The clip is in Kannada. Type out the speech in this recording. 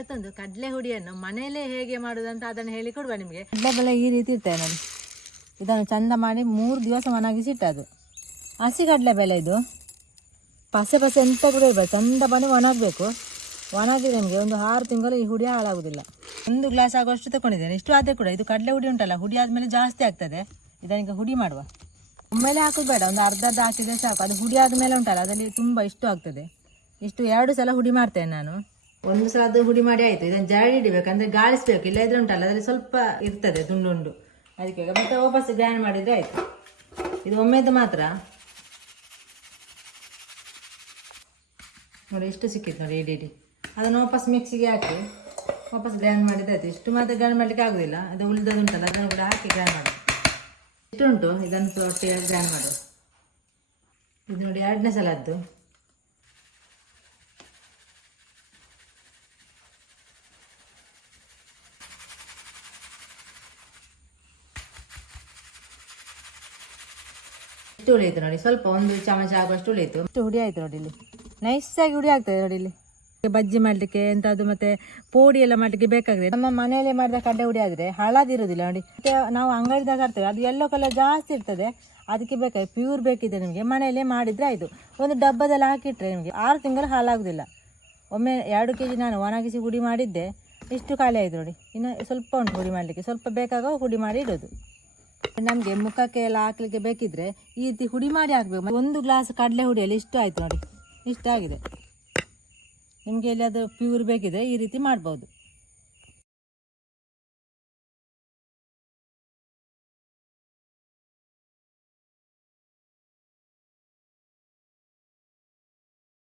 ಮತ್ತೊಂದು ಕಡಲೆ ಹುಡಿಯನ್ನು ಮನೆಯಲ್ಲೇ ಹೇಗೆ ಮಾಡುವುದಂತ ಅದನ್ನು ಹೇಳಿ ಕೊಡುವ ನಿಮಗೆ. ಕಡಲೆಬೇಳೆ ಈ ರೀತಿ ಇರ್ತದೆ ನೋಡಿ, ಇದನ್ನು ಚಂದ ಮಾಡಿ 3 ದಿವಸ ಒಣಗಿಸಿ ಇಟ್ಟದು. ಹಸಿ ಕಡಲೆಬೇಳೆ ಇದು, ಪಸೆ ಎಂತ ಕೂಡ ಇರಬೇಕು, ಚಂದ ಬಂದು ಒಣಗಬೇಕು. ಒಣಗಿದ್ರೆ ನಿಮಗೆ ಒಂದು 6 ತಿಂಗಳು ಈ ಹುಡಿ ಹಾಳಾಗುವುದಿಲ್ಲ. 1 ಗ್ಲಾಸ್ ಆಗುವಷ್ಟು ತಗೊಂಡಿದ್ದೇನೆ. ಇಷ್ಟು ಆದರೆ ಕೂಡ ಇದು ಕಡಲೆ ಹುಡಿ ಉಂಟಲ್ಲ, ಹುಡಿ ಆದಮೇಲೆ ಜಾಸ್ತಿ ಆಗ್ತದೆ. ಇದನ್ನೀಗ ಹುಡಿ ಮಾಡುವ. ಒಮ್ಮೆಲೆ ಹಾಕೋದು ಬೇಡ, ಒಂದು ಅರ್ಧ ಹಾಕಿದರೆ ಸಾಕು. ಅದು ಹುಡಿ ಆದಮೇಲೆ ಉಂಟಲ್ಲ, ಅದರಲ್ಲಿ ತುಂಬ ಇಷ್ಟು ಆಗ್ತದೆ. ಇಷ್ಟು 2 ಸಲ ಹುಡಿ ಮಾಡ್ತೇನೆ ನಾನು. ಒಂದು ಸಲ ಅದು ಹುಡಿ ಮಾಡಿ ಆಯಿತು. ಇದನ್ನು ಜಾಡಿ ಇಡಬೇಕು, ಅಂದರೆ ಗಾಳಿಸ್ಬೇಕು. ಇಲ್ಲ ಇದ್ರೆ ಉಂಟಲ್ಲ ಅದರಲ್ಲಿ ಸ್ವಲ್ಪ ಇರ್ತದೆ ದುಂಡು. ಅದಕ್ಕೆ ಮತ್ತೆ ವಾಪಸ್ ಗ್ರೈಂಡ್ ಮಾಡಿದರೆ ಆಯಿತು. ಇದು ಒಮ್ಮೆದು ಮಾತ್ರ ನೋಡಿ, ಇಷ್ಟು ಸಿಕ್ಕಿತ್ತು ನೋಡಿ ಇಡೀ. ಅದನ್ನು ವಾಪಸ್ ಮಿಕ್ಸಿಗೆ ಹಾಕಿ ವಾಪಸ್ ಗ್ರೈಂಡ್ ಮಾಡಿದ್ರೆ ಆಯಿತು. ಇಷ್ಟು ಮಾತ್ರ ಗ್ರೈಂಡ್ ಮಾಡಲಿಕ್ಕೆ ಆಗೋದಿಲ್ಲ, ಅದು ಉಳಿದದ್ದು ಉಂಟಲ್ಲ ಅದನ್ನು ಕೂಡ ಹಾಕಿ ಗ್ರೈಂಡ್ ಮಾಡಿ. ಇಷ್ಟು ಉಂಟು, ಇದನ್ನು ಒಟ್ಟಿಗೆ ಗ್ರೈಂಡ್ ಮಾಡು. ಇದು ನೋಡಿ 2ನೇ ಸಲದ್ದು. ಇಷ್ಟು ಉಳಿಯಿತು ನೋಡಿ, ಸ್ವಲ್ಪ 1 ಚಮಚ ಆಗುವಷ್ಟು ಉಳಿಯಿತು. ಇಷ್ಟು ಹುಡಿ ಆಯಿತು ನೋಡಿ, ಇಲ್ಲಿ ನೈಸಾಗಿ ಹುಡಿ ಆಗ್ತದೆ ನೋಡಿ. ಇಲ್ಲಿ ಬಜ್ಜಿ ಮಾಡಲಿಕ್ಕೆ ಎಂಥದ್ದು ಮತ್ತೆ ಪೋಡಿ ಎಲ್ಲ ಮಾಡಲಿಕ್ಕೆ ಬೇಕಾಗಿದೆ. ನಮ್ಮ ಮನೆಯಲ್ಲೇ ಮಾಡಿದ ಕಡಲೆ ಹುಡಿ ಆದರೆ ಹಳದಿರೋದಿಲ್ಲ ನೋಡಿ. ಮತ್ತೆ ನಾವು ಅಂಗಡಿದಾಗ ತರ್ತೇವೆ, ಅದು ಯೆಲ್ಲೋ ಕಲರ್ ಜಾಸ್ತಿ ಇರ್ತದೆ. ಅದಕ್ಕೆ ಬೇಕಾಗಿ ಪ್ಯೂರ್ ಬೇಕಿದೆ ನಿಮಗೆ, ಮನೆಯಲ್ಲೇ ಮಾಡಿದರೆ ಆಯಿತು. ಒಂದು ಡಬ್ಬದಲ್ಲಿ ಹಾಕಿಟ್ರೆ ನಿಮಗೆ 6 ತಿಂಗಳು ಹಾಳಾಗೋದಿಲ್ಲ. ಒಮ್ಮೆ 2 kg ನಾನು ಒಣಗಿಸಿ ಹುಡಿ ಮಾಡಿದ್ದೆ, ಇಷ್ಟು ಖಾಲಿ ಆಯಿತು ನೋಡಿ. ಇನ್ನು ಸ್ವಲ್ಪ ಉಂಟು ಹುಡಿ ಮಾಡಲಿಕ್ಕೆ, ಸ್ವಲ್ಪ ಬೇಕಾಗೋ ಹುಡಿ ಮಾಡಿ ಇಡೋದು. ನಮಗೆ ಮುಖಕ್ಕೆ ಎಲ್ಲ ಹಾಕ್ಲಿಕ್ಕೆ ಬೇಕಿದ್ರೆ ಈ ರೀತಿ ಹುಡಿ ಮಾಡಿ ಹಾಕಬೇಕು. 1 ಗ್ಲಾಸ್ ಕಡಲೆ ಹುಡಿಯಲ್ಲಿ ಇಷ್ಟು ಆಯಿತು ನೋಡಿ, ಇಷ್ಟ ಆಗಿದೆ. ನಿಮಗೆ ಎಲ್ಲಿ ಅದು ಪ್ಯೂರ್ ಬೇಕಿದ್ರೆ ಈ ರೀತಿ ಮಾಡ್ಬೋದು.